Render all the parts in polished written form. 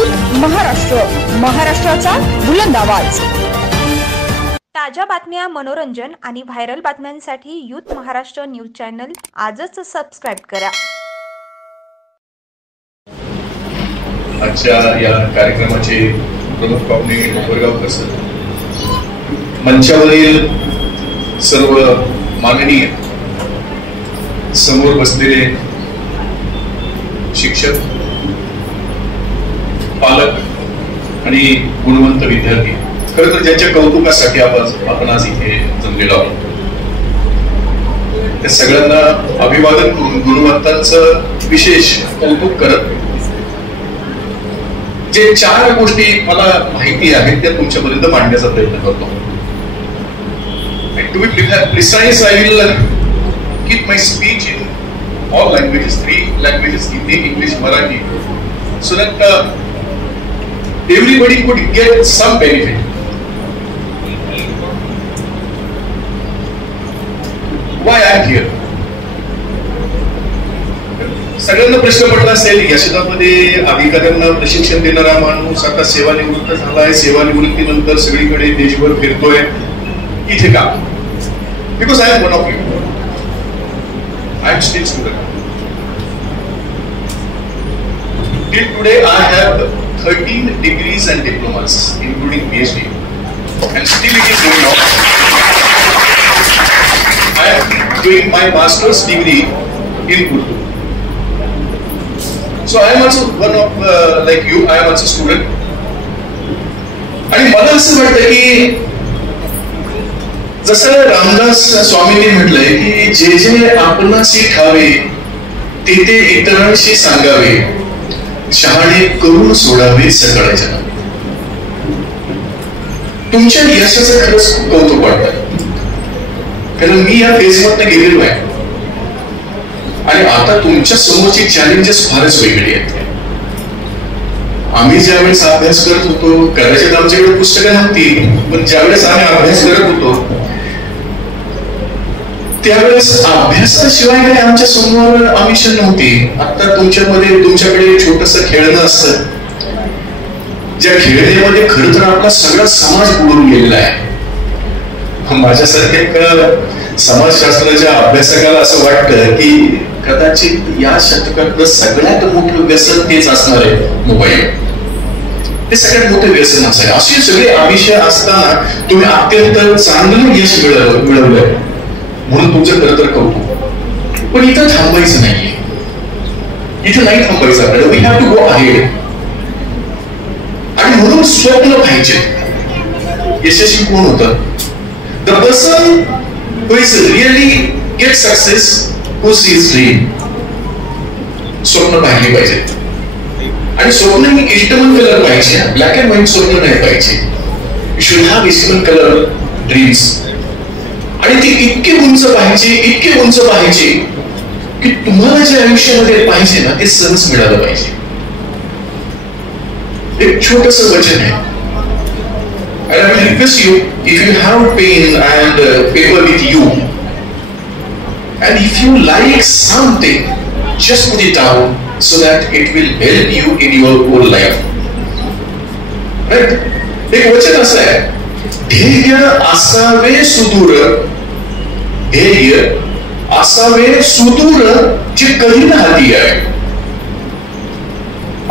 Youth Maharashtra, महाराष्ट्राचा बुलंद आवाज। ताज्या बातम्या, मनोरंजन आणि व्हायरल बातम्यांसाठी यूथ महाराष्ट्र न्यूज चॅनल आजच सबस्क्राइब करा। आजच्या या कार्यक्रमाचे प्रमुख पाहुणे डोंगरगावकर सर, मंचावरील सर्व माननीय समोर बसलेले शिक्षक, पालक आणि गुणवंत विद्यार्थी, खरं तर ज्यांच्या कौतुकासाठी आपण आज इथे जमलेलो आहोत, त्या सगळ्यांना अभिवादन करून गुणवंतांचं विशेष कौतुक करत जे 4 गोष्टी मला माहिती आहेत त्या तुमच्यापर्यंत मांडण्याचा प्रयत्न करतो। To be precise, I will keep my speech in all languages, 3 languages, Hindi, English, Marathi, so that everybody could get some benefit. Why I am here? सगळ्यांना प्रश्न पडला असेल, या क्षेत्रामध्ये अधिकाऱ्यांना प्रशिक्षण देणारा माणूस आता सेवानिवृत्त झालाय, सेवानिवृत्तीनंतर सगळीकडे देशभर फिरतोय, इथे का? Because I am one of you. I am still student. Till today I have 13 degrees and diplomas, including PhD, and still it is going on. I am doing my master's degree in Urdu. So I am also one of like you. I am also student. आणि मला असं वाटतं की जसं रामदास स्वामींनी म्हटलंय की जे जे आपणाशी ठावे ते ते इतरांशी सांगावे, शहाणे करून सोडावे सकळ जन। तुमच्या यशाचं खरंच खूप कौतुक वाटतं, कारण मी या फेजमधनं गेलेलो आहे आणि आता तुमच्या समोरची चॅलेंजेस फारच वेगळी आहेत। आम्ही ज्यावेळेस अभ्यास करत होतो, कदाचित आमच्याकडे पुस्तकं नव्हती, पण ज्यावेळेस आम्ही अभ्यास करत होतो त्यावेळेस अभ्यासाशिवाय काही आमच्या समोर आमिष नव्हती। आता तुमच्याकडे छोटंसं खेळणं असतं, ज्या खेळण्यामध्ये खरं तर आपला सगळा समाज बुडून गेलेला आहे। माझ्यासारख्या एका समाजशास्त्राच्या अभ्यासकाला असं वाटतं की कदाचित या शतकातलं सगळ्यात मोठं व्यसन तेच असणार आहे, मोबाईल। हे सगळ्यात मोठं व्यसन असेल। अशी सगळी आमिष असताना तुम्ही अत्यंत चांगलं यश मिळवलंय, म्हणून तुमचं खरं तर कौतुक। पण इथं थांबायचं नाहीये, इथं नाही थांबायचं आपल्याला। We have to go ahead, आणि म्हणून स्वप्न पाहिजे। यशस्वी कोण होतं? The person who is really get success, who sees dream. स्वप्न पाहिली पाहिजे, आणि स्वप्न ही इष्टमन कलर पाहिजे, ब्लॅक अँड व्हाईट स्वप्न नाही पाहिजे। You should have Eastman colour dreams, आणि ती इतके उंच पाहिजे की तुम्हाला जे आयुष्यामध्ये पाहिजे ना ते सहज मिळालं पाहिजे। एक छोटंसं वचन आहे, and I will request you, if you have pen and paper with you, and if you like something, just put it down so that it will help you in your whole life. Right? एक वचन असं आहे, ध्येय असावे सुदूर जे कधी ना हाती आहे,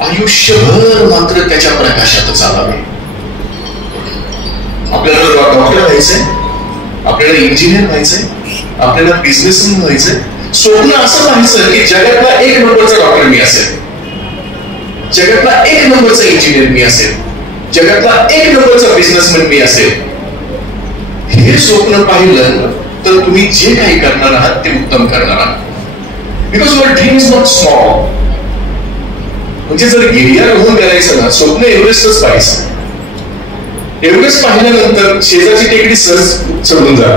आयुष्यभर मात्र त्याच्या प्रकाशात चालावे। आपल्याला डॉक्टर व्हायचंय, आपल्याला इंजिनियर व्हायचंय, आपल्याला बिझनेसमॅन व्हायचंय। स्वप्न असं व्हायचं की जगातला 1 नंबरचा डॉक्टर मी असेल, जगातला 1 नंबरचा इंजिनियर मी असेल, जगातला 1 नंबरचा बिझनेसमॅन मी असेल। हे स्वप्न पाहिलं तर तुम्ही जे काही करणार आहात ते उत्तम करणार आहात। Because your dream is not small. म्हणजे जर गिर्यारोहण करायचं ना, स्वप्न एव्हरेस्टच पाहायचं। एव्हरेस्ट पाहिल्यानंतर शेजारची टेकडी सहज चढून जा,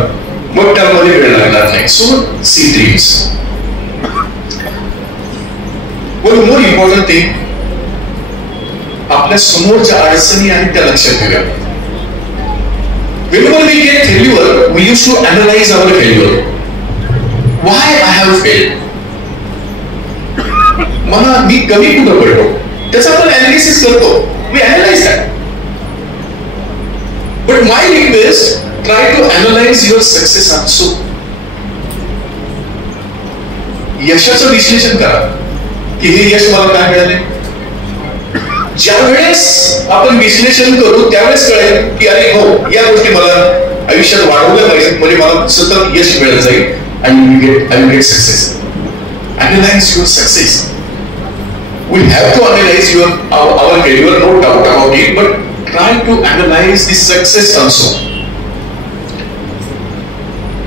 मग त्यामध्ये वेळ लागणार नाही। So see dreams. One more important thing, आपल्या समोर ज्या अडचणी आहेत त्या लक्षात ठेवा। Whenever we get failure, we used to analyze our failure. Why I have failed? मला मी कमी कुठं पडलो त्याचा आपण अनालिसिस अनालिसिस करतो, we analyse that. But my request, try to analyse your success also. यशाचं विश्लेषण करा की हे यश मला काय मिळाले. ज्या वेळेस आपण विश्लेषण करू त्यावेळेस कळेल की अरे हो, या गोष्टी मला आयुष्यात वाढवल्या पाहिजेत, म्हणजे मला सतत यश मिळत जाईल. आणि I will get success. Analyze your success. We have to analyze our career, no doubt about it, but try to analyze the success also.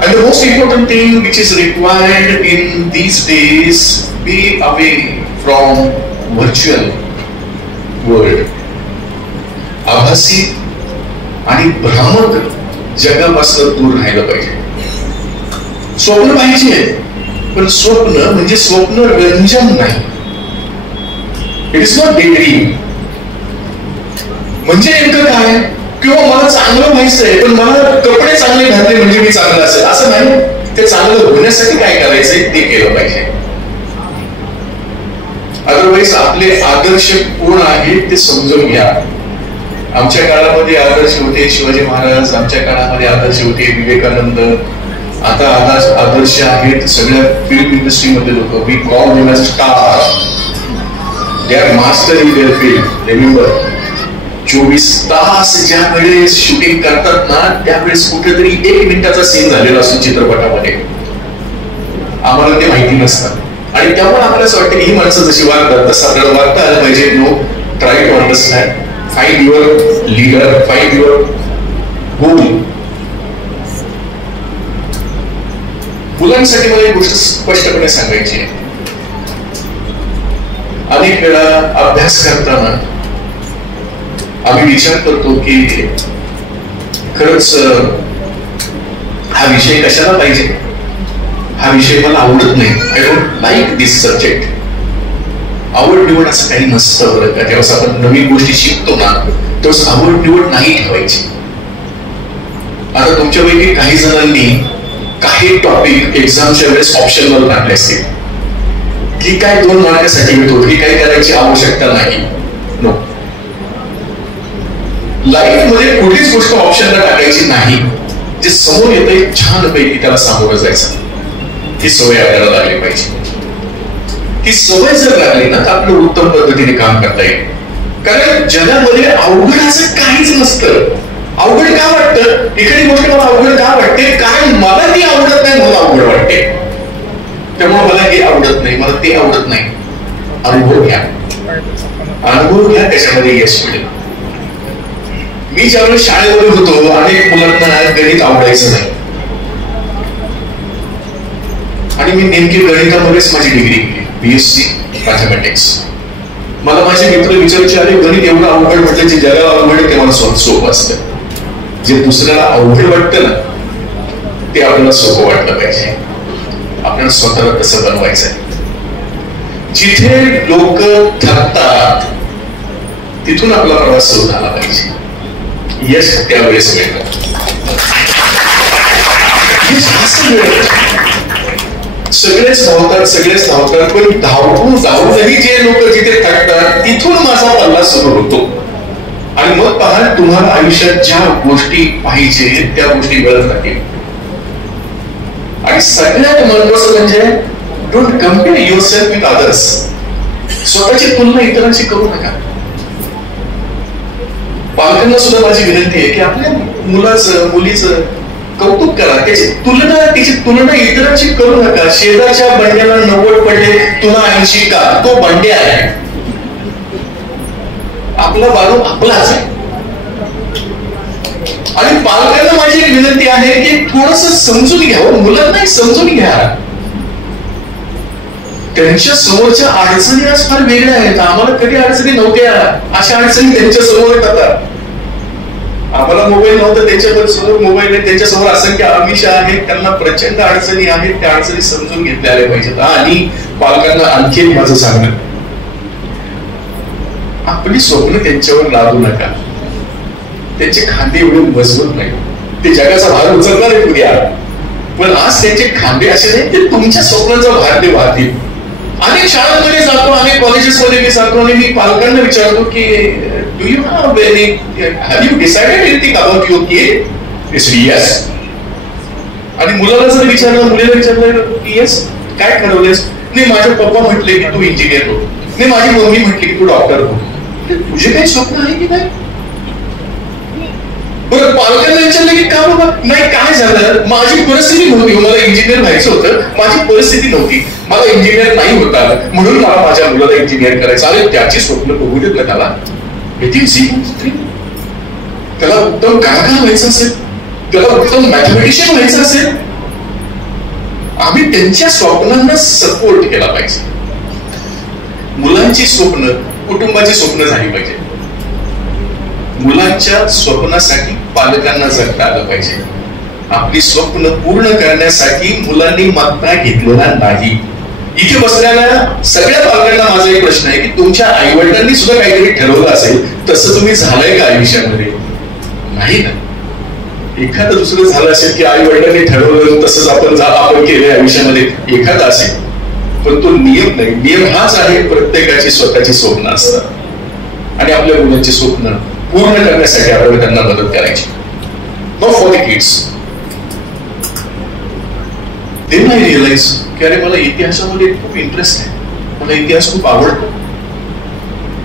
And the most important thing which is required in these days, be away from virtual world. आभासी आणि भ्रामक जगापासून दूर राहायला पाहिजे. स्वप्न पाहिजे, पण स्वप्न म्हणजे स्वप्न रंजन नाही. It is not day dream. म्हणजे नेमकं काय, किंवा मला चांगलं व्हायचंय पण मला कपडे चांगले घातले म्हणजे मी चांगलं असेल असं नाही. ते चांगलं होण्यासाठी काय करायचंय ते केलं पाहिजे. अदरवाईज आपले आदर्श कोण आहेत ते समजून घ्या. आमच्या काळामध्ये आदर्श होते शिवाजी महाराज, आमच्या काळामध्ये आदर्श होते विवेकानंद. आता आदर्श आहेत सगळ्या फिल्म इंडस्ट्रीमध्ये लोक. We call them as star. They are master in their field. Remember, 24 तास ज्या वेळेस शूटिंग करतात ना, त्यावेळेस कुठेतरी 1 मिनिटाचा सीन झालेला असतो चित्रपटामध्ये. आम्हाला ते माहिती नसतं आणि त्यामुळे आम्हाला असं वाटतं की ही माणसं जशी वागतात तसं आपल्याला वागता आलं पाहिजे. No, try to understand. Find your leader, find your goal. मुलांसाठी मला एक गोष्ट स्पष्टपणे सांगायची आहे. अनेक वेळा अभ्यास करताना आम्ही विचार करतो की खरंच हा विषय कशाला पाहिजे, हा विषय मला आवडत नाही, I don't like this subject. आवड निवड असं काही नसतं बरं का. त्यावेळेस आपण नवीन गोष्टी शिकतो ना, त्यावेळेस आवड निवड नाही ठेवायची. आता तुमच्यापैकी काही जणांनी काही टॉपिक एक्झामच्या वेळेस ऑप्शनल टाकले असतील की काय 2 मार्कासाठी भेटतो, की काही करायची आवश्यकता नाही. नो, लाईफ मध्ये कुठलीच गोष्ट ऑप्शनला टाकायची नाही. जे समोर येतंय छानपैकी त्याला सामोरं जायचं. ही सवय आपल्याला लागली पाहिजे. ही सवय जर लागली ना तर आपलं उत्तम पद्धतीने काम करता येईल. कारण जगामध्ये अवघड असं काहीच नसतं. अवघड का वाटतं, एखादी गोष्ट मला अवघड का वाटते, कारण मला ती आवडत नाही, मला अवघड वाटते. त्यामुळे मला हे आवडत नाही, मला ते आवडत नाही. अनुभव घ्या, अनुभव घ्या, त्याच्यामध्ये यश मिळेल. मी ज्यावेळेस शाळेमध्ये होतो अनेक मुलांना गणित आवडायचं नाही आणि मी नेमकी गणितामध्येच माझी डिग्री केली, BSc मॅथमॅटिक्स. मला माझे मित्र विचारायचे, अरे गणित एवढं अवघड म्हटलं, जे जगाला अवघड आहे ते मला सोपं असतं. जे दुसऱ्याला अवघड वाटतं ना ते आपल्याला सोपं वाटलं पाहिजे. आपल्याला स्वतःला तसं बनवायचं आहे. जिथे लोक थकतात तिथून आपला प्रवास सुरू झाला पाहिजे. यश त्यावेळेस मिळतं. सगळेच धावतात पण धावूनही जे लोक जिथे थकतात तिथून माझा पल्ला सुरू होतो. आणि मग पहा, तुम्हाला आयुष्यात ज्या गोष्टी पाहिजे त्या गोष्टी मिळत राहतील. आणि सगळ्यात महत्वाचं म्हणजे don't compare yourself with others. स्वतःची तुलना इतरांशी करू नका. पालकांना सुद्धा माझी विनंती आहे की आपल्या मुलाचं मुलीचं कौतुक करा, त्याची तुलना इतरांशी करू नका. शेजारच्या बंड्याला 90 पडले, तुला 80 का? तो बंड्या आहे, आपला बाळू आपलाच आहे. आणि पालकांना माझी विनंती आहे की थोडस समजून घ्या, मुलांनाही समजून घ्या. त्यांच्या समोरच्या अडचणी आज फार वेगळ्या आहेत. आम्हाला कधी अडचणी नव्हत्या, अशा अडचणी त्यांच्या समोर येतात. आम्हाला मोबाईल नव्हता, त्यांच्या समोर मोबाईल आहे, त्यांच्या समोर असंख्य आमिष आहेत, त्यांना प्रचंड अडचणी आहेत. त्या अडचणी समजून घेतल्या पाहिजेत. आणि पालकांना आणखी एक माझं सांगणं, आपली स्वप्न त्यांच्यावर लादू नका. त्यांचे खांदे एवढे मजबूत नाही, ते जगाचा भार उचलणार आहे उद्या, पण आज त्यांचे खांदे असे नाही ते तुमच्या स्वप्नाचा भार ते वाहतील. अनेक शाळांमध्ये जातो, अनेक कॉलेजेसमध्ये मी जातो आणि मी पालकांना विचारतो की do you have you decided anything about your kid? Yes. आणि मुलाला जर विचारलं, मुलीला विचारलं की येस, काय ठरवलंयस? नाही, माझे पप्पा म्हटले की तू इंजिनियर हो, नाही माझी मम्मी म्हटली की तू डॉक्टर हो. तुझे काही स्वप्न आहे की नाही? बरं, पालकांना विचारलं की का बाबा? नाही, काय झालं, माझी परिस्थिती नव्हती, मला इंजिनियर व्हायचं होतं, माझी परिस्थिती नव्हती, मला इंजिनियर नाही होता, म्हणून मला माझ्या मुलाला इंजिनियर करायचं. अरे त्याची स्वप्न बघू देत ना त्याला. त्याला उत्तम कलाकार व्हायचं असेल, त्याला उत्तम मॅथमॅटिशियन व्हायचं असेल, आम्ही त्यांच्या स्वप्नांना सपोर्ट केला पाहिजे. मुलांची स्वप्न कुटुंबाची स्वप्न झाली पाहिजे. मुलांच्या स्वप्नासाठी पालकांना जगता आलं पाहिजे. आपली स्वप्न पूर्ण करण्यासाठी मुलांनी मागता घेतलेला नाही. इथे बसलेल्या सगळ्या पालकांना माझा एक प्रश्न आहे की तुमच्या आई वडिलांनी सुद्धा काहीतरी ठरवलं असेल, तसं तुम्ही झालंय का आयुष्यामध्ये? नाही ना. एखादं दुसरं झालं असेल की आई वडिलांनी ठरवलं तसंच आपण केलंय आयुष्यामध्ये, एखादा असेल, पण तो नियम नाही. नियम हाच आहे, प्रत्येकाची स्वतःची स्वप्न असतात आणि आपल्या मुलांची स्वप्न पूर्ण करण्यासाठी आपण त्यांना मदत करायची. No for the kids. Then I realise की अरे मला इतिहासामध्ये खूप इंटरेस्ट आहे, मला इतिहास खूप आवडतो.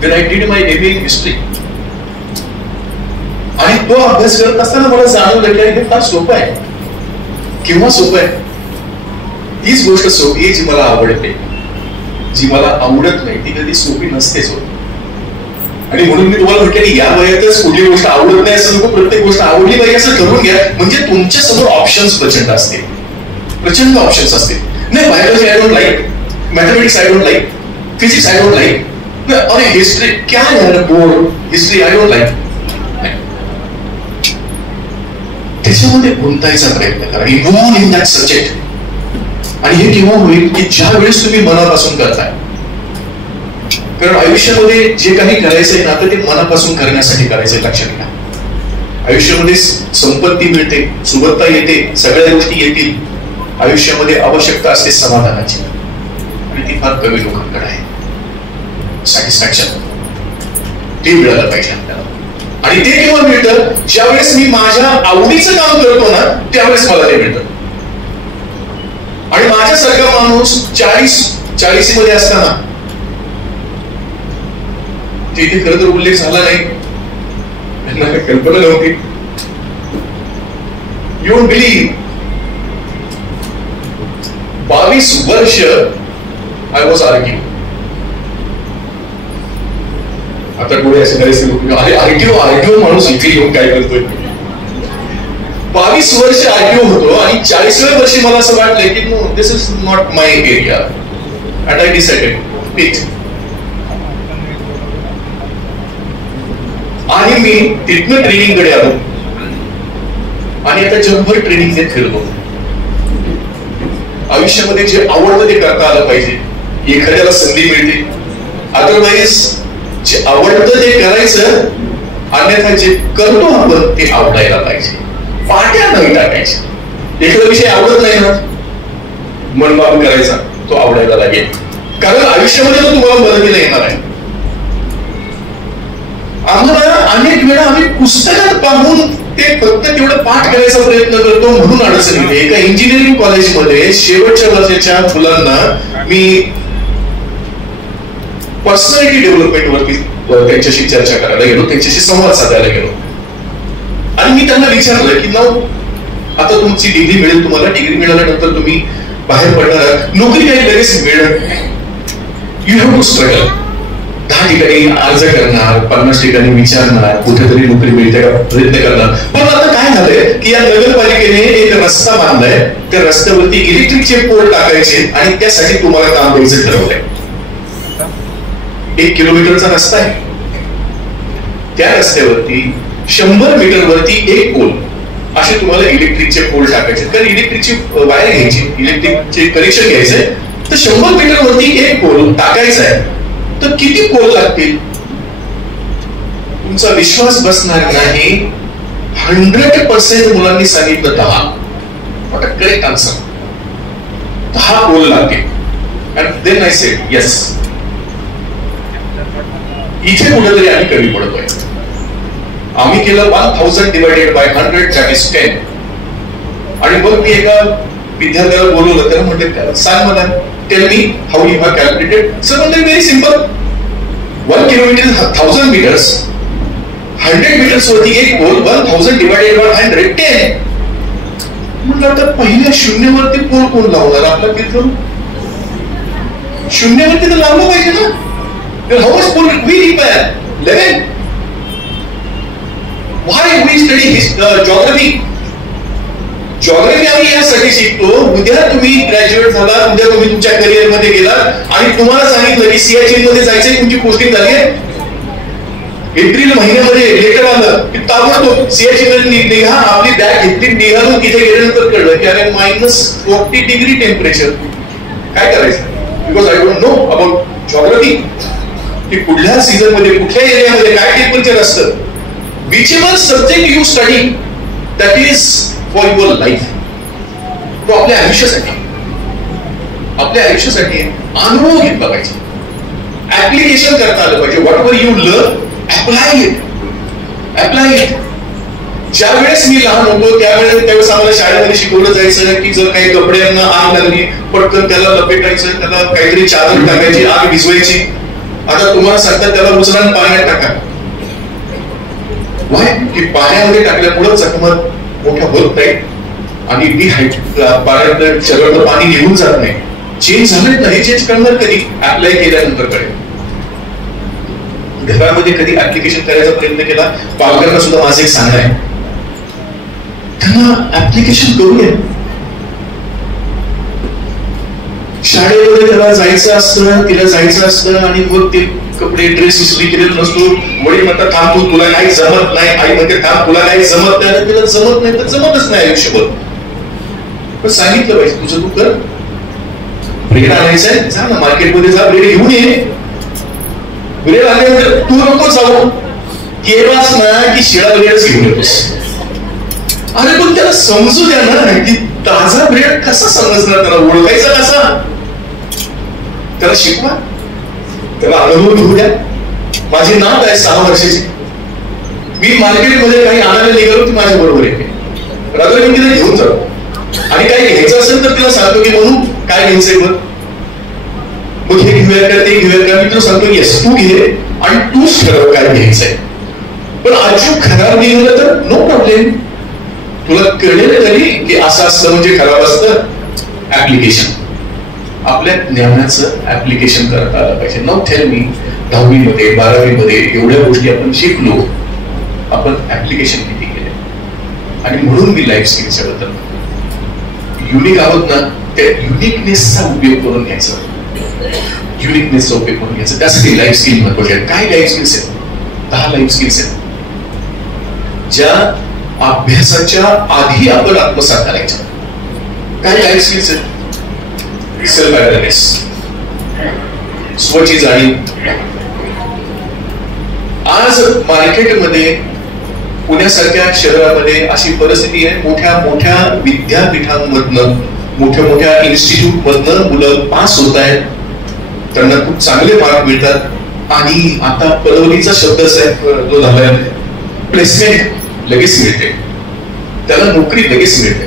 Then I did my MA in history. आणि तो अभ्यास करत असताना मला जाणवलं की हे फार सोपं आहे. किंवा सोपं आहे, तीच गोष्ट सोपी आहे जी मला आवडते, जी मला आवडत नाही ती कधी सोपी नसतेच होत. आणि म्हणून मी तुम्हाला म्हटलं की या वयातच कुठली गोष्ट आवडत नाही असं नको, प्रत्येक गोष्ट आवडली पाहिजे असं ठरवून घ्या. म्हणजे तुमच्या समोर ऑप्शन्स प्रचंड असतील, प्रचंड ऑप्शन्स असतील. नाही, biology I don't like, mathematics I don't like, physics I don't like, अरे हिस्ट्री क्या है, board history I don't like. त्याच्यामध्ये गुंतायचा प्रयत्न करा, इन्व्हॉल्व इन दॅट सब्जेक्ट. आणि हे केव्हा होईल की ज्या वेळेस तुम्ही मनापासून करताय. कारण आयुष्यामध्ये जे काही करायचंय ना, तर ते मनापासून करण्यासाठी करायचंय. लक्षात घ्या, आयुष्यामध्ये संपत्ती मिळते, सुबत्ता येते, सगळ्या गोष्टी येतील. आयुष्यामध्ये आवश्यकता असते समाधानाची, आणि ती फार कमी लोकांकडे आहे. सॅटिस्फॅक्शन ते मिळालं पाहिजे आपल्याला. आणि ते केव्हा मिळतं? ज्यावेळेस मी माझ्या आवडीचं काम करतो ना, त्यावेळेस मला ते मिळतं. आणि माझ्यासारखा माणूस 40 मध्ये असताना, तिथे खरं तर उल्लेख झाला नाही, त्यांना कल्पना नव्हती. यू डोंट बिलीव्ह, 22 वर्ष आय वॉज आर्ग्यू. आता पुढे असे बरेचसे लोक, अरे आर्ग्यू माणूस इथे येऊन काय करतोय. 22 वर्ष आर्ग्यू होतो आणि 40व्या वर्षी मला असं वाटलं की no, this is not my area, and I decided it. आणि मी तिथनं ट्रेनिंग कडे आलो आणि आता जगभर ट्रेनिंग देत फिरलो. आयुष्यामध्ये जे आवडतं ते करता आलं पाहिजे. एखाद्याला संधी मिळते, अदरवाईज जे आवडतं ते करायचं, अन्यथा जे करतो आपण ते आवडायला पाहिजे. पाट्या नाही टाकायच्या. एखादा विषय आवडत नाही ना, मनबाब करायचा, तो आवडायला लागेल. कारण आयुष्यामध्ये तो तुम्हाला मदतीला येणार आहे. आम्हाला अनेक वेळा आम्ही पुस्तकात पाहून ते फक्त तेवढं पाठ करायचा प्रयत्न करतो, म्हणून अडचण येते. एका इंजिनिअरिंग कॉलेजमध्ये शेवटच्या वर्षाच्या मुलांना मी पर्सनॅलिटी डेव्हलपमेंट वरती त्यांच्याशी चर्चा करायला गेलो, त्यांच्याशी संवाद साधायला गेलो. आणि मी त्यांना विचारलं की आता तुमची डिग्री मिळेल, तुम्हाला डिग्री मिळाल्यानंतर तुम्ही बाहेर पडणार, नोकरी काही लगेच मिळणार, यू हॅव टू स्ट्रगल. 10 ठिकाणी अर्ज करणार, 50 ठिकाणी विचारणार, कुठेतरी नोकरी मिळते का प्रयत्न करणार. पण आता काय झालंय की या नगरपालिकेने एक रस्ता बांधलाय, त्या रस्त्यावरती इलेक्ट्रिकचे पोल टाकायचे आणि त्यासाठी तुम्हाला काम द्यायचं ठरवलंय. 1 किलोमीटरचा रस्ता आहे, त्या रस्त्यावरती 100 मीटर वरती 1 पोल, असे तुम्हाला इलेक्ट्रिकचे पोल टाकायचे. कारण इलेक्ट्रिकची वायर घ्यायची, इलेक्ट्रिकचे कनेक्शन घ्यायचंय, तर 100 मीटर वरती 1 पोल टाकायचा आहे. तर किती पोल लागतील? तुमचा विश्वास बसणार नाही, 100% मुलांनी सांगितलं 10. करेक्ट आन्सर, 10 पोल लागतील. And then I said, yes. इथे कुठेतरी आम्ही कमी पडतोय. आम्ही केलं 1000 divided by 100 that is 10. आणि मग मी एका विद्यार्थ्याला बोलवलं, त्याला म्हटलं सांग मला, tell me how you have calculated. Sir म्हणजे very simple, 1 kilometre 1000 metres, 100 metres वरती एक पोल, 1000 डिवायडेड बाय 100 10. म्हटलं आता पहिल्या शून्यावरती पोल कोण लावणार? आपला मित्र शून्यावरती तर लावलं पाहिजे ना. How much pole we repair? 11. Why we study geography? Geography आम्ही यासाठी शिकतो, उद्या तुम्ही ग्रॅज्युएट झाला, उद्या तुम्ही तुमच्या करिअर मध्ये गेला आणि तुम्हाला सांगितलं की सियाचीन मध्ये जायचंय, तुमची पोस्टिंग झाली आहे, एप्रिल महिन्यामध्ये लेटर आलं की ताबडतोब सियाचीन निघा, आपली बॅग घेतली, निघालून तिथे गेल्यानंतर कळलं की अरे -40 डिग्री टेम्परेचर. काय करायचं? Because I don't know about geography, की कुठल्या सीझन मध्ये कुठल्या एरियामध्ये काय टेम्परेचर असतं. Whichever subject you study that is for your life. तो आपल्या आयुष्यासाठी अनुभव घेतला पाहिजे, ऍप्लिकेशन करता आलं पाहिजे. Whatever you learn, apply it. ज्या वेळेस मी लहान होतो त्यावेळेस आम्हाला शाळेमध्ये शिकवलं जायचं की जर काही कपड्यांना आग लागली, पटकन त्याला लपेटायचं, त्याला काहीतरी चादर टाकायची, आग भिजवायची. आता तुम्हाला सांगतात त्याला उचलून पाण्यात टाका. वाय? की पाण्यामध्ये टाकल्यामुळे जखमत मोठ्या होत नाही आणि पाण्यातलं शरीरातलं पाणी निघून जात नाही. चेंज झालं ना, हे चेंज करणार कधी? अप्लाय केल्यानंतर कळेल. घरामध्ये कधी ऍप्लिकेशन करायचा प्रयत्न केला? पालकांना सुद्धा माझं एक सांगणं आहे, त्यांना ऍप्लिकेशन करूया. शाळेमध्ये त्याला जायचं असतं, तिला जायचं असतं आणि मग ते कपडे ड्रेस इस्त्री केलेला नसतो. वडील म्हणतात थांब, तू तुला काही जमत नाही. आई म्हणते थांब, तुला काही जमत नाही. तिला जमत नाही तर जमतच नाही आयुष्यभर. पण सांगितलं पाहिजे तुझं तू कर. ब्रेड आणायचंय, जा ना मार्केटमध्ये, जा ब्रेड घेऊन ये. ब्रेड आल्यानंतर तू नको जाऊ, केलास ना की शिळा ब्रेडच घेऊन येतोस. अरे पण त्याला समजू द्या ना की ताजा ब्रेड कसा समजणार, त्याला ओळखायचा कसा, त्याला शिकवा, त्याला अनुभव घेऊ द्या. माझी नात आहे 6 वर्षाची. मी मार्केटमध्ये काही आणायला निघालो की माझ्या बरोबर येते. रात्री मी तिला घेऊन जातो आणि काही घ्यायचं असेल तर तिला सांगतो की म्हणून काय घ्यायचंय बघ, मग हे घेऊया का ते घेऊया का. मी तुला सांगतो येस तू घे आणि तूच ठरव काय घ्यायचंय. पण अचूक खराब निघालं तर नो प्रॉब्लेम, तुला कळेल तरी की असं असतं म्हणजे खराब असतं. ऍप्लिकेशन, आपल्या ज्ञानाचं ऍप्लिकेशन करता आलं पाहिजे. नाउ टेल मी, 10वी मध्ये 12वी मध्ये एवढ्या गोष्टी आपण शिकलो, आपण ऍप्लिकेशन किती केले? आणि म्हणून मी लाईफ स्किलच्या बद्दल युनिक आहोत ना, त्या युनिकनेसचा उपयोग करून घ्यायचा, त्यासाठी लाईफ स्किल महत्वाचे आहेत. काय लाईफ स्किल्स आहेत? 10 लाईफ स्किल्स आहेत ज्या अभ्यासाच्या आधी आपण आत्मसात करायच्या. काय लाईफ स्किल्स आहेत? सेल्फ अवेअरनेस, स्वची जाणीव. आज मार्केटमध्ये पुण्यासारख्या शहरामध्ये अशी परिस्थिती आहे, मोठ्या मोठ्या विद्यापीठांमधनं, मोठ्या मोठ्या इन्स्टिट्यूट मधनं मुलं पास होत आहेत, त्यांना खूप चांगले मार्क मिळतात आणि आता पदवीचा शब्द जो झालाय, प्लेसमेंट लगेच मिळते, त्याला नोकरी लगेच मिळते.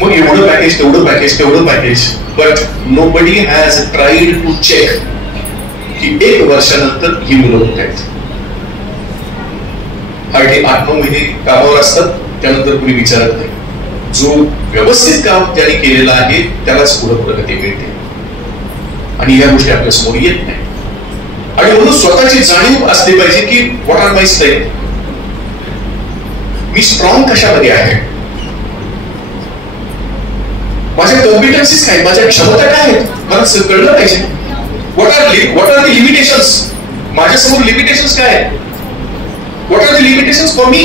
मग एवढं पॅकेज, तेवढं package, but nobody has tried to check की 1 वर्षानंतर ही मुलं होत आहेत. हार्डली 8-9 महिने कामावर असतात, त्यानंतर कुणी विचारत नाही. जो व्यवस्थित काम त्याने केलेलं आहे त्यालाच पुढे प्रगती मिळते आणि या गोष्टी आपल्या समोर येत नाही. आणि म्हणून स्वतःची जाणीव असली पाहिजे की व्हॉट आर माय स्ट्रेंथ, मी स्ट्रॉंग कशामध्ये आहे, माझ्या कॉम्पिटन्सीज काय, माझ्या क्षमता काय आहेत, मला कळलं पाहिजे. व्हॉट आर द लिमिटेशन्स, माझ्यासमोर लिमिटेशन्स काय आहेत, what are the limitations for me.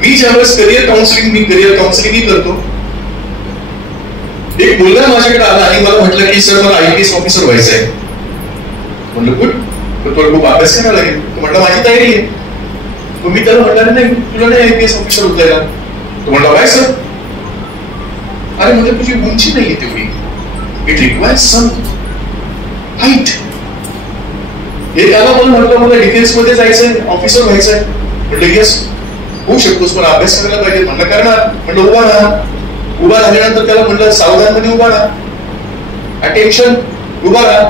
मी ज्यावेळेस करिअर काउन्सिलिंग करतो, एक मुलगा माझ्याकडे आला आणि मला म्हटलं की सर मला IPS ऑफिसर व्हायचं आहे. म्हणलं गुड, पण तुला खूप अभ्यास करायला लागेल. म्हटलं माझी तयारी आहे. मी त्याला म्हटलं नाही तुला नाही IPS ऑफिसर होता येणार. तो म्हटला काय सर, अरे म्हणजे तुझी उंची नाहीये तेवढी, इट रिक्वायर्स सम हाईट. हे त्याला मला म्हटलं मला डिफेन्स मध्ये जायचंय, ऑफिसर व्हायचंय. म्हटलं येस होऊ शकतोस, पण अभ्यास करायला पाहिजे. म्हणलं करणार. म्हटलं उभा राहा. उभा राहिल्यानंतर त्याला म्हटलं सावधान मध्ये उभा राहा, अटेन्शन, उभा राहा.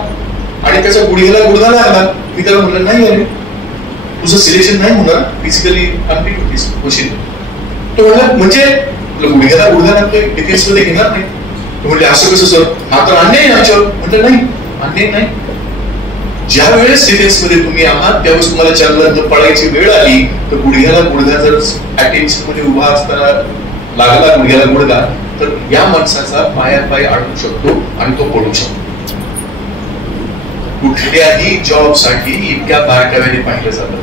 आणि त्याचा गुडघ्याला गुडघा लागला. मी त्याला म्हटलं नाही अरे तुझं सिलेक्शन नाही होणार, फिजिकली अनफिट होतीस होशील. तो म्हणला म्हणजे गुडघ्याला गुडघा लागतोय, डिफेन्स मध्ये घेणार नाही. तो म्हणले असं कसं सर, हा तर अन्याय आहे आमच्यावर. म्हटलं नाही अन्याय नाही. ज्या वेळेस डिफेन्स मध्ये तुम्ही आहात त्यावेळेस तुम्हाला जंगलात पळायची वेळ आली तर गुडघ्याला गुडघा जर अटेन्शन मध्ये उभा असताना लागला गुडघ्याला गुडघा तर या माणसाचा पायात पाय अडकू शकतो आणि तो पडू शकतो. कुठल्याही जॉब साठी इतक्या बारकाव्याने पाहिलं जातं.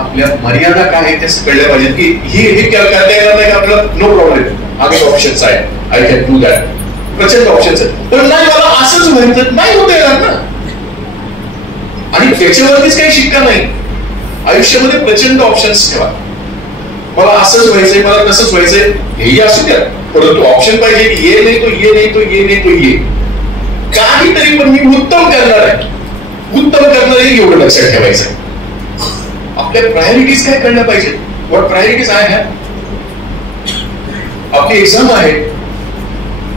आपल्या मर्यादा काय आहे ते कळल्या पाहिजे की हे करता येणार नाही आपल्याला, नो प्रॉब्लेम, आगे ऑप्शन्स आहे, आय कॅन डू दॅट, प्रचंड ऑप्शन्स आहेत. पण नाही मला असंच व्हायचं नाही होता येणार ना. आणि त्याच्यावरतीच काही शिक्का नाही. आयुष्यामध्ये प्रचंड ऑप्शन्स ठेवा. मला असंच व्हायचंय, मला तसंच व्हायचंय, हेही असू द्या, परंतु ऑप्शन पाहिजे की ये नाही तो ये नाही तो ये नाही तो ये, काहीतरी पण मी उत्तम करणार आहे. उत्तम करणार आहे एवढं लक्षात ठेवायचं. आपल्या प्रायोरिटीज काय कळल्या पाहिजे. What priorities I have. आपली एक्झाम आहे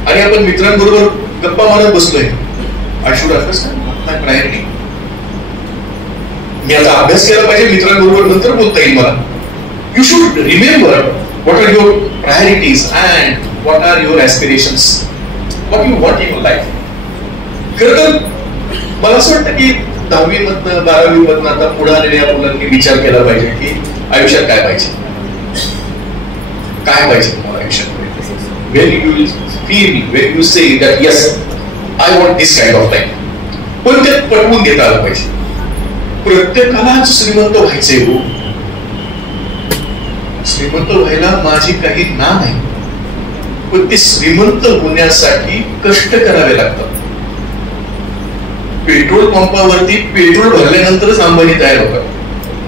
आणि आपण मित्रांबरोबर गप्पा मारत बसलोय. I should understand my priority. मी आता अभ्यास केला पाहिजे, मित्रांबरोबर नंतर बोलता येईल मला. You should remember what are your priorities and what are your aspirations, what you want in your life. खरं तर मला असं वाटतं की 10वी मधनं 12वी मधनं आता पुढे आलेल्या मुलांनी विचार केला पाहिजे की आयुष्यात काय पाहिजे, काय पाहिजे तुम्हाला आयुष्यात. when you feel, when you say that yes I want this kind of life, पण ते पटवून घेता आलं पाहिजे. प्रत्येकालाच श्रीमंत व्हायचंय हो. श्रीमंत व्हायला माझी काही ना नाही, पण ते श्रीमंत होण्यासाठी कष्ट करावे लागतात. पेट्रोल पंपावरती पेट्रोल भरल्यानंतरच अंबानी तयार होतात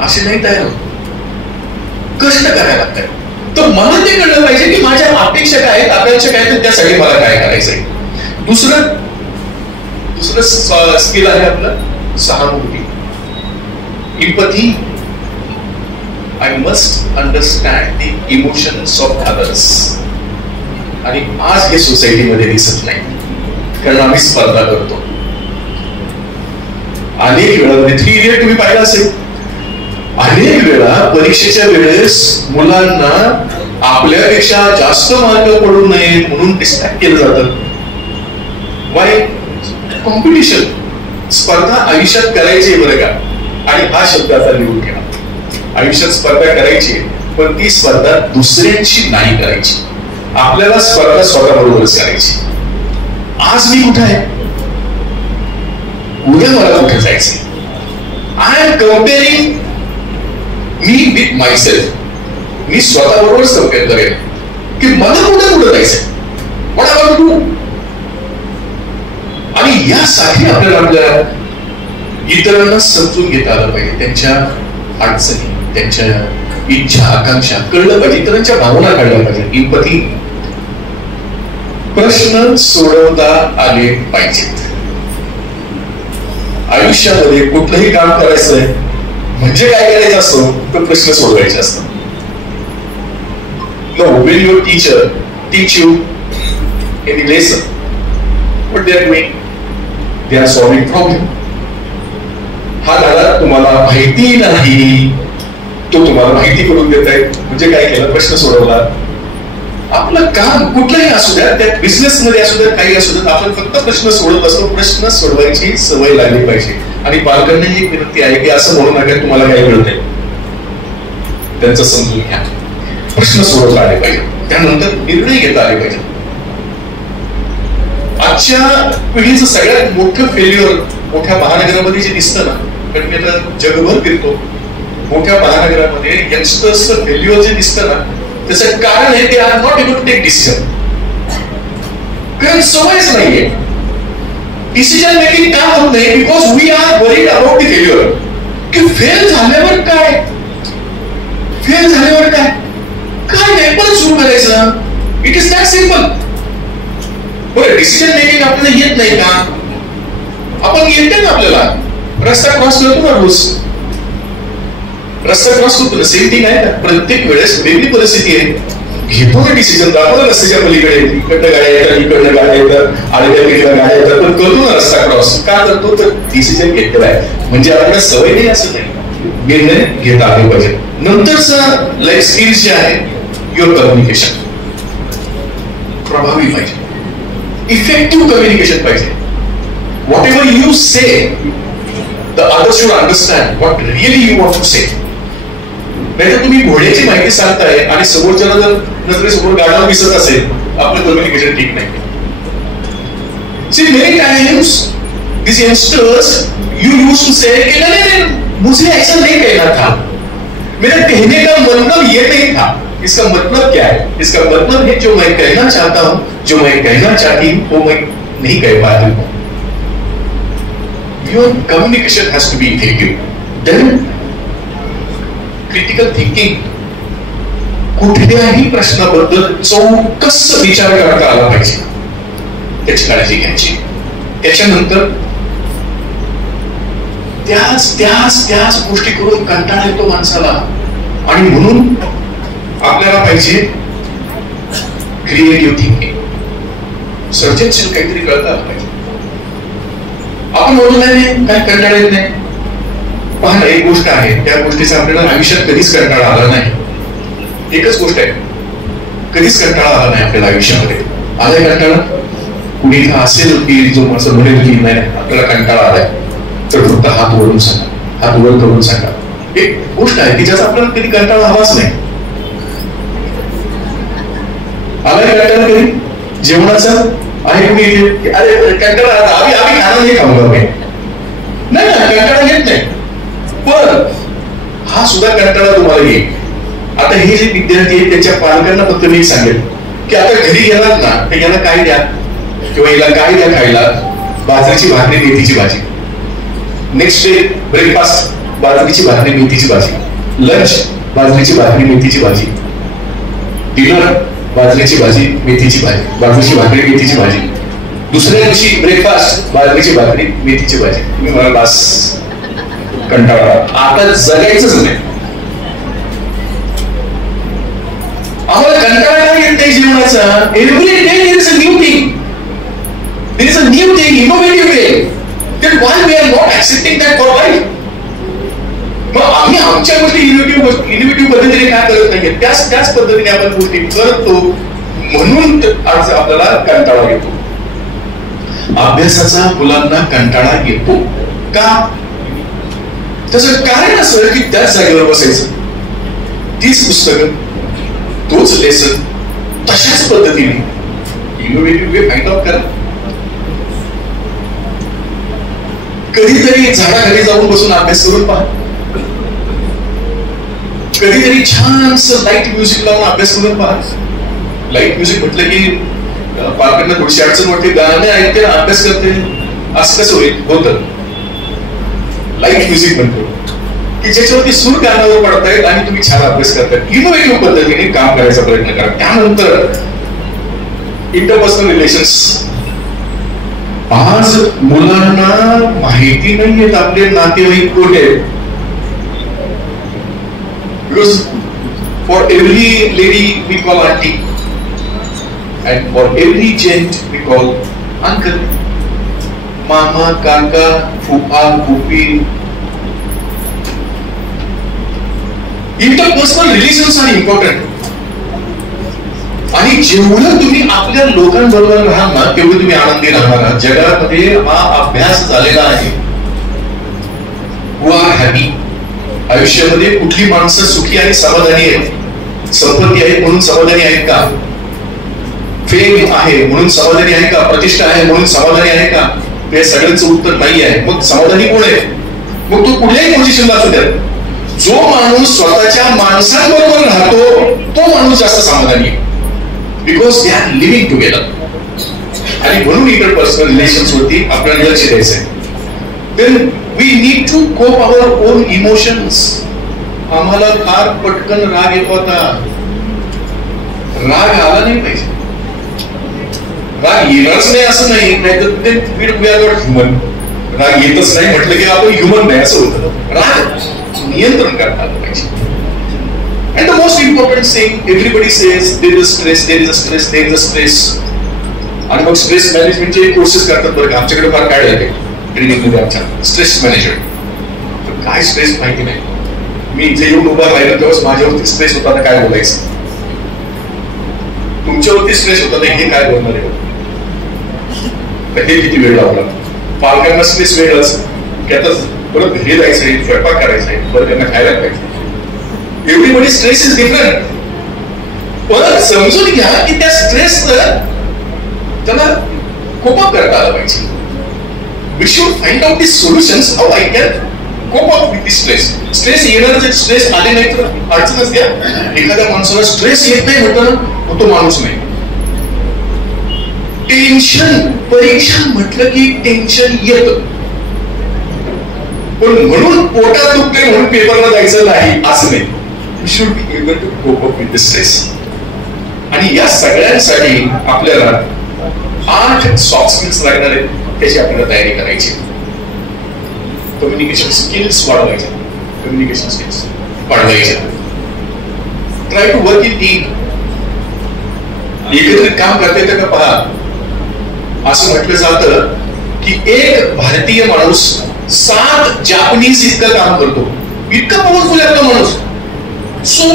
असे नाही तयार होत, कष्ट करायला लागतात. तर मला ते कळलं पाहिजे की माझ्या अपेक्षा काय आहेत, आकांक्षा काय आहेत, त्यासाठी मला काय करायचंय. दुसरं स्किल आहे आपलं सहानुभूती, empathy. I must understand the emotions of others. आणि आज हे सोसायटीमध्ये दिसत नाही, कारण आम्ही स्पर्धा करतो. अनेक वेळा 3 इडियट तुम्ही पाहिलं असेल, अनेक वेळा परीक्षेच्या वेळेस मुलांना आपल्यापेक्षा जास्त मार्क पडू नये म्हणून डिस्ट्रॅक्ट केलं जातं. वाय? कॉम्पिटिशन, स्पर्धा आयुष्यात करायची बरं का. आणि हा शब्द आता लिहून घ्या. आयुष्यात स्पर्धा करायची, पण ती स्पर्धा दुसऱ्यांशी नाही करायची. आपल्याला स्पर्धा स्वतःबरोबरच करायची. आज मी कुठे आहे, उद्या मला कुठे जायचंय. I am comparing me with myself. मी स्वतःबरोबरच कम्पेअर करेन की मला कुठे कुठे जायचंय, what I want to do. आणि यासाठी आपल्याला इतरांना समजून घेता आलं पाहिजे. त्यांच्या अडचणी, त्यांच्या इच्छा, आकांक्षा कळलं पाहिजे, इतरांच्या भावना कळल्या पाहिजे. इम्पथी. प्रश्न सोडवता आले पाहिजेत. आयुष्यामध्ये कुठलंही काम करायचंय म्हणजे काय करायचं असतो, तर प्रश्न सोडवायचे असतात. No, when your teacher teach you any lesson, what they are doing, they are solving problem. हा दादा तुम्हाला माहिती नाही, तो तुम्हाला माहिती करून देत आहे म्हणजे काय केलं, प्रश्न सोडवला. आपलं काम कुठलंही असू द्या, त्या बिझनेस मध्ये असू द्या, काही असू द्या, आपण फक्त प्रश्न सोडवत असतो. प्रश्न सोडवायची सवय लागली पाहिजे. आणि पालकांना ही विनंती आहे की असं म्हणू नका तुम्हाला काय मिळतंय, त्यांचं समजून घ्या. प्रश्न सोडवता आले पाहिजे, त्यानंतर निर्णय घेता आले पाहिजे. आजच्या पिढीचं सगळ्यात मोठं फेल्युअर मोठ्या महानगरामध्ये जे दिसतं ना, कारण मी आता जगभर फिरतो, मोठ्या महानगरामध्ये यंगस्टर्सचं फेल्युअर जे दिसतं ना, त्याचं कारण आहे ते are not able to take decision. कारण सवयच नाहीये. डिसिजन मेकिंग का होत नाही, because we are worried about the failure. की फेल झाल्यावर काय, फेल झाल्यावर काय, काय नाही, परत सुरू करायचं. It is that simple. बरं, डिसिजन मेकिंग आपल्याला येत नाही का? आपण येते ना, आपल्याला रस्ता क्रॉस करतो ना रोज, रस्ता क्रॉस करतो ना, सेम थिंग आहे ना. प्रत्येक वेळेस वेगळी परिस्थिती आहे, घेतो ना डिसिजन, दाखवतो रस्त्याच्या पलीकडे इकडनं गाड्या येतात, इकडनं गाड्या येतात, आडव्या तिकडं गाड्या येतात, पण करतो ना रस्ता क्रॉस. का करतो? तर डिसिजन घेतलेला आहे. म्हणजे आपल्याला सवय नाही असं नाही, निर्णय घेता आले पाहिजे. नंतरचं लाईफ स्किल्स जे आहे, युअर कम्युनिकेशन प्रभावी पाहिजे, इफेक्टिव्ह कम्युनिकेशन पाहिजे. Whatever you say, the other should understand what really you want to say. नाहीतर तुम्ही घोड्याची माहिती सांगताय आणि समोरच्याला जर नजरेसमोर गाढव दिसत असेल, आपलं कम्युनिकेशन ठीक नाही. See, many times these youngsters, you used to say कि नहीं, मुझे ऐसा नहीं कहना था, मेरा कहने का मतलब ये नहीं था. इसका मतलब क्या है? इसका मतलब है जो मैं कहना चाहता हूं, जो मैं कहना चाहती हूं, वो मैं नहीं कह पाती हूं. Your communication has to be effective. Then critical thinking, कुठल्याही प्रश्नाबद्दल चौकस विचार करता आला पाहिजे, त्याची काळजी घ्यायची. त्याच्यानंतर त्याच गोष्टी करून कंटाळा येतो माणसाला, आणि म्हणून आपल्याला पाहिजे क्रिएटिव्ह थिंकिंग, सर्जनशील काहीतरी करता आलं पाहिजे. आपण बोलू नाही काय कंटाळा येत नाही. पहा, एक गोष्ट आहे, त्या गोष्टीचा आपल्याला आयुष्यात कधीच कंटाळा आला नाही. एकच गोष्ट आहे, कधीच कंटाळा आला नाही आपल्याला आयुष्यामध्ये. आलाय कंटाळा? कुणी इथं असेल की जो माणसं म्हणेल की नाही आपल्याला कंटाळा आलाय, तर फक्त हात वळून सांगा, हात वर करून सांगा. एक गोष्ट आहे की ज्याचा आपल्याला कधी कंटाळा हवाच नाही. आलाय कंटाळा कधी जेवणाचा? आहे कुणी इथे? अरे कंटाळा आम्ही खाणं नाही खाऊ नाही ना, कंटाळा येत नाही. पण हा सुद्धा कंटाळा तुम्हाला येईल. आता हे जे विद्यार्थी आहेत त्यांच्या पालकांना फक्त मी सांगेल की आता घरी गेलात ना, तर याला काय द्या किंवा याला काय द्या खायला? बाजरीची भाकरी मेथीची भाजी. नेक्स्ट डे ब्रेकफास्ट बाजरीची भाकरी मेथीची भाजी. लंच बाजरीची भाकरी मेथीची भाजी. डिनर बाजरीची भाजी मेथीची भाजी, बाजरीची भाकरी मेथीची भाजी. दुसऱ्या दिवशी ब्रेकफास्ट बाजरीची भाकरी मेथीची भाजी. तुम्ही मला बस कंटाळा, आता जगायचंच नाही. आम्हाला कंटाळा काय येत नाही जीवनाचा? Every day there is a new thing, there is a new thing, innovative way. Then why we are not accepting that for life? मग आम्ही आमच्या गोष्टी इनोव्हेटिव्ह पद्धतीने काय करत नाहीये, त्याच पद्धतीने आपण गोष्टी करतो, म्हणून आज आपल्याला कंटाळा येतो. अभ्यासाचा मुलांना कंटाळा येतो का? त्याचं कारण असं की त्याच जागेवर बसायचं, तीच पुस्तकं, तोच लेसन, तशाच पद्धतीने इनोव्हेटिव्ह वे फाइंड आउट करा. कधीतरी झाडाखाली जाऊन बसून अभ्यास करून पहा. कधीतरी छानसं लाईट म्युझिक लावून अभ्यास करून पहा. लाईट म्युझिक म्हटलं की पालकांना थोडीशी अडचण वाटते, गाणे ऐकते ना अभ्यास करते, असं कसं होईल? होतं. लाईट म्युझिक म्हणतो की ज्याच्यावरती सूर कानावर पडतायत आणि तुम्ही छान अभ्यास करताय. इनोव्हेटिव्ह पद्धतीने काम करायचा प्रयत्न करा. त्यानंतर इंटरपर्सनल रिलेशन्स. आज मुलांना माहिती नाहीयेत आपले नातेवाईक कोण आहेत. Because for every lady we call aunty, and for every gent we call uncle, mama, kaka, fupa, pupi. Interpersonal relations are important. आणि जेवढं तुम्ही आपल्या लोकांबरोबर राहाल ना, तेवढं तुम्ही आनंदी राहणार आहात. जगामध्ये हा अभ्यास झालेला आहे. who are happy. आयुष्यामध्ये कुठली माणसं सुखी आणि समाधानी आहेत? संपत्ती आहे म्हणून समाधानी आहेत का? फेम आहे म्हणून समाधानी आहे का? प्रतिष्ठा आहे म्हणून समाधानी आहे का? ते सगळ्यांचं उत्तर नाही आहे. मग समाधानी कोण आहे? मग तो कुठल्याही पोझिशनला असू द्या, जो माणूस स्वतःच्या माणसांबरोबर राहतो तो माणूस जास्त समाधानी आहे. Because they are living together. आणि म्हणून इंटरपर्सनल रिलेशन्स वरती आपल्याला लक्ष द्यायचं आहे. Then we need to cope our own emotions. आम्हाला फार पटकन राग येतो. आता राग आला नाही पाहिजे. राग येणारच नाही असं नाही, नाहीतर ते वी आर नॉट ह्युमन. राग येतच नाही म्हटलं की आपण ह्युमन नाही असं होतं. राग नियंत्रण करता आलं पाहिजे. And the most important thing, everybody says there is stress, there is a stress, there is a stress. आणि मग स्ट्रेस मॅनेजमेंटचे कोर्सेस करतात बरं का, आमच्याकडे फार काय आहे ट्रेनिंग मध्ये आमच्या स्ट्रेस मॅनेजमेंट. काय स्ट्रेस माहिती नाही. मी इथे येऊन उभा राहिलो तेव्हाच माझ्यावरती स्ट्रेस होता, काय बोलायचं. तुमच्यावरती स्ट्रेस होता नाही, हे काय बोलणार आहे. हे किती वेळ लावला. पालकांना स्ट्रेस वेगळाच, की आता परत घरी जायचंय, स्वयंपाक करायचंय, परत त्यांना खायला पाहिजे. Everybody stress is different. पण समजून घ्या की त्या स्ट्रेस त्याला कोप अप करता आलं पाहिजे. We should find out the solutions how I can cope up with the stress. Stress येणार, स्ट्रेस आले नाही तर अडचणच द्या. एखाद्या माणसाला स्ट्रेस येत नाही म्हटलं तो माणूस नाही. टेन्शन, परीक्षा म्हटलं की टेन्शन येतं, पण म्हणून पोटात दुखते म्हणून पेपरला जायचं नाही असं नाही. You should be able to cope up with the stress. आणि या सगळ्यांसाठी आपल्याला 8 सॉफ्ट स्किल्स लागणार आहेत, त्याची आपल्याला तयारी करायची. कम्युनिकेशन स्किल्स वाढवायच्या, कम्युनिकेशन स्किल्स वाढवायच्या. Try to work in team. एकत्रित काम करता येतं का पहा. असं म्हटलं जातं की एक भारतीय माणूस 7 जापनीज इतकं काम करतो. इतका पॉवरफुल आहे तो माणूस. So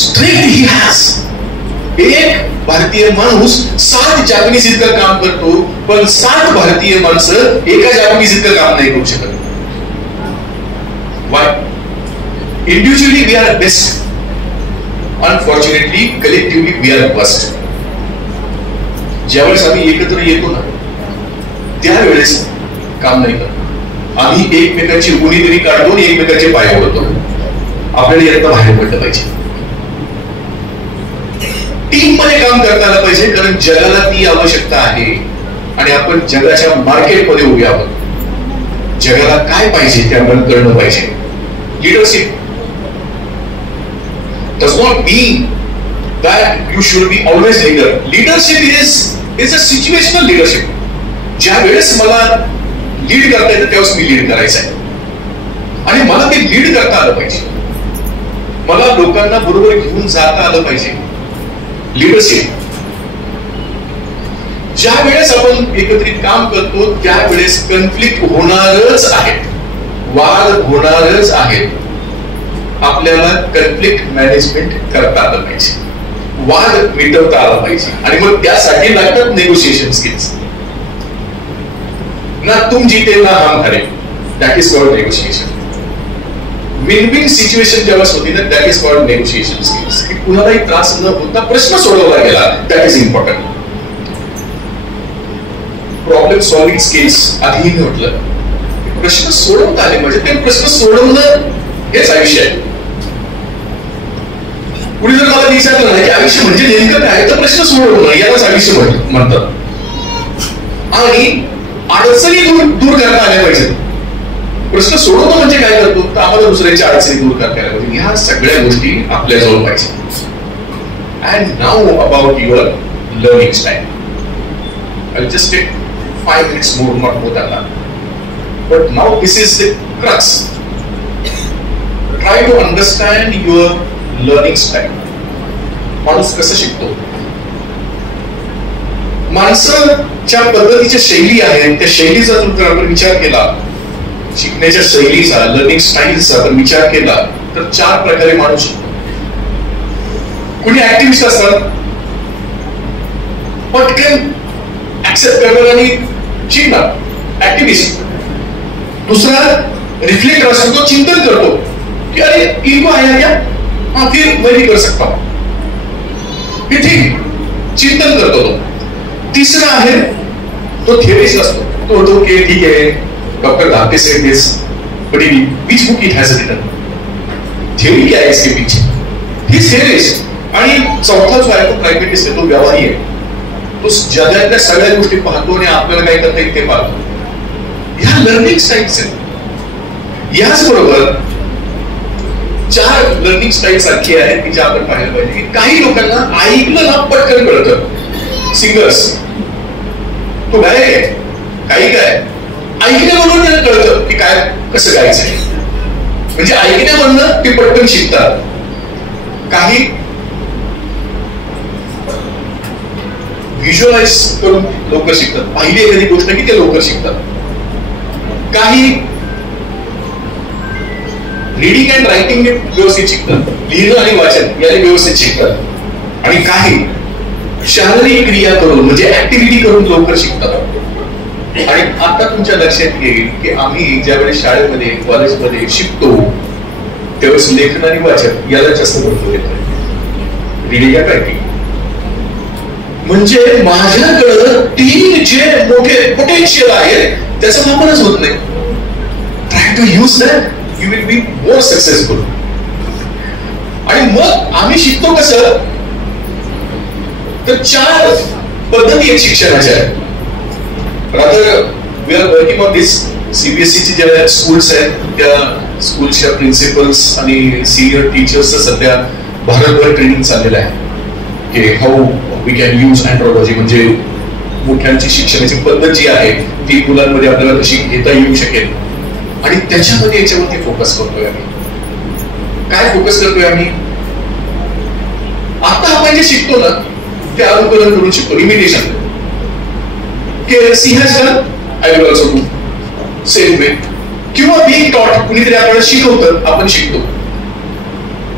strength he has. एक भारतीय माणूस 7 जापनीज इतकं काम करतो, पण 7 भारतीय माणसं एका जापनीज इतकं काम नाही करू शकत. Why? Individually we are best. Unfortunately, collectively we are worst. ज्यावेळेस आम्ही एकत्र येतो ना त्यावेळेस काम नाही करत. आम्ही एकमेकांची उणीदरी काढतो आणि एकमेकांचे पाय ओढतो. आपल्याला यातनं बाहेर पडलं पाहिजे. टीम मध्ये काम करता आलं पाहिजे, कारण जगाला ती आवश्यकता आहे आणि आपण जगाच्या मार्केटमध्ये उभे आहोत. जगाला काय पाहिजे ते आपण करणं पाहिजे. Leadership does not mean that you should be always leader. Leadership is a situational leadership. ज्या वेळेस मला लीड करता येतं त्यावेळेस मी लीड करायचं आहे आणि मला ते लीड करता आलं पाहिजे. मला लोकांना बरोबर घेऊन जाता आलं पाहिजे. लीडरशिप. ज्या वेळेस आपण एकत्रित काम करतो त्यावेळेस कॉन्फ्लिक्ट होणारच आहेत, वाद होणारच आहेत. आपल्याला कॉन्फ्लिक्ट मॅनेजमेंट करता आलं पाहिजे, वाद मिटवता आला पाहिजे आणि मग त्यासाठी लागतात नेगोशिएशन स्किल्स. ना तुम जीते ना हम हारे, that is called negotiation. Win win situation जेव्हा होती ना, that is called negotiation skills. की कुणालाही त्रास न होता प्रश्न सोडवला गेला, that is important. Problem solving skills आधी मी म्हटलं, प्रश्न सोडवता आले म्हणजे ते प्रश्न सोडवणं हेच आयुष्य आहे. कुणी जर मला विचारलं नाही की आयुष्य म्हणजे नेमकं काय, तर प्रश्न सोडवणं यालाच आयुष्य म्हणतात. आणि अडचणी दूर करता आल्या पाहिजेत. प्रश्न सोडवणं म्हणजे काय करतो, तर आम्हाला दुसऱ्याच्या अडचणी दूर करता आल्या पाहिजे. ह्या सगळ्या गोष्टी आपल्या जवळ पाहिजे. And now about your learning style. I'll just take 5 minutes more, not more than that. But now this is the crux. Try to understand your learning style. माणूस कसं शिकतो. माणसाच्या पद्धतीच्या शैली आहेत, त्या शैलीचा जर आपण विचार केला, शिकण्याच्या शैलीचा, लर्निंग स्टाईलचा आपण विचार केला तर 4 प्रकारे माणूस शिकतो. कुणी ऍक्टिव्हिस्ट असतात, पटकन ऍक्सेप्ट करणार आणि शिकणार, ऍक्टिव्हिस्ट. दुसरा रिफ्लेक्टर असतो, तो चिंतन करतो कि अरे इनको आया क्या, हाँ फिर मैं भी कर सकता हूं, हे ठीक, चिंतन करतो तो. तिसरा आहे तो थिअरिस्ट असतो, तो होतो की ठीक आहे doctor Dhape said this but in which book it has written, theory क्या है इसके पीछे, ही थिअरिस्ट. आणि चौथा जो आहे तो प्रायव्हेटिस्ट आहे, तो व्यवहारी आहे. तो जगातल्या सगळ्या गोष्टी पाहतो आणि आपल्याला काय करता येईल ते पाहतो. ह्या लर्निंग स्टाईल्स आहेत. याचबरोबर 4 लर्निंग स्टाईल सारखी आहेत की ज्या आपण पाहायला पाहिजे. की काही लोकांना ऐकलं ना पटकन कळतं. सिंगर्स तो गायक आहे, काही काय ऐकण्यावरून त्यांना कळतं की काय कसं गायचंय. म्हणजे ऐकण्यावरनं ते पटकन शिकतात. काही व्हिज्युअलाइज करून लवकर शिकतात, पाहिली एखादी गोष्ट की ते लवकर शिकतात. काही रीडिंग अँड रायटिंग व्यवस्थित शिकतात, लिहिणं आणि वाचन याने व्यवस्थित शिकतात. आणि काही शारीरिक क्रिया करून म्हणजे ऍक्टिव्हिटी करून लवकर शिकतात. आणि आता तुमच्या लक्षात येईल की आम्ही ज्यावेळेस शाळेमध्ये कॉलेजमध्ये शिकतो त्यावेळेस लेखन आणि वाचन याला जास्त महत्व देतो, रीडिंग अँड रायटिंग. म्हणजे माझ्याकडं 3 जे मोठे पोटेन्शियल आहे त्याचा वापरच होत नाही. Try to use that, you will be more successful. आणि मग आम्ही शिकतो कसं, तर 4 पद्धती आहेत शिक्षणाच्या. Rather we are working on this. सीबीएसईची ज्या स्कूल्स आहेत त्या स्कूलच्या प्रिन्सिपल्स आणि सिनियर टीचर्सचं सध्या भारतभर ट्रेनिंग चाललेलं आहे की हाऊ वी कॅन यूज अँड्रोलॉजी. म्हणजे मोठ्यांची शिक्षणाची पद्धत जी आहे ती मुलांमध्ये आपल्याला कशी घेता येऊ शकेल. आणि त्याच्यामध्ये याच्यावरती फोकस करतोय आम्ही. काय फोकस करतोय आम्ही, आता आपण जे शिकतो ना ते अनुकरण करून शिकतो, imitation. She has done, I will also do same way. किंवा बीइंग टॉट, कुणीतरी आपल्याला शिकवतं आपण शिकतो.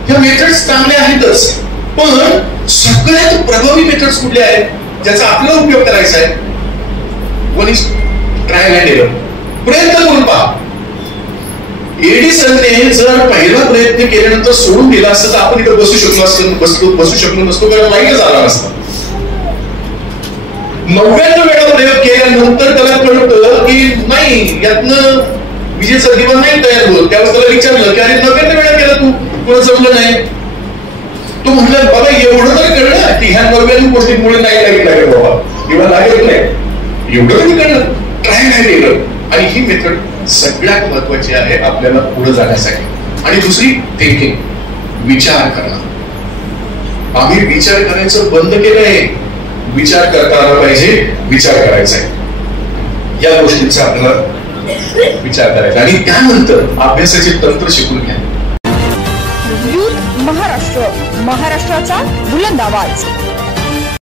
ह्या मेथड्स चांगल्या आहेतच, पण सगळ्यात प्रभावी मेथड्स कुठले आहेत ज्याचा आपल्याला उपयोग करायचा आहे. One is trial and error. प्रयत्न करून पहा. एडिसनने जर पहिला प्रयत्न केल्यानंतर सोडून दिला असतं तर आपण इथं बसू शकलो नसतो, कारण लाईटच आला नसता. 99 वेळा प्रयोग केल्यानंतर त्याला कळतं की नाही यातनं विजेचा दिवा नाही तयार होत. त्यावेळेस त्याला विचारलं की अरे 99 वेळा केला तू, तुला जमलं नाही. तो म्हटलं बाबा एवढं तर कळलं की ह्या 99 गोष्टींमुळे नाही लाईट लागेल, बाबा दिवा लागेल नाही, एवढं तरी कळलं. ट्राय नाही केलं. आणि ही मेथड सगळ्यात महत्वाची आहे आपल्याला पुढे जाण्यासाठी. आणि दुसरी थिंकिंग, विचार करणं. आम्ही विचार करायचं बंद केलंय, विचार करता आला पाहिजे, विचार करायचा आहे. या गोष्टींचा आपल्याला विचार करायचा आणि त्यानंतर अभ्यासाचे तंत्र शिकून घ्या. महाराष्ट्र, महाराष्ट्राचा बुलंद आवाज.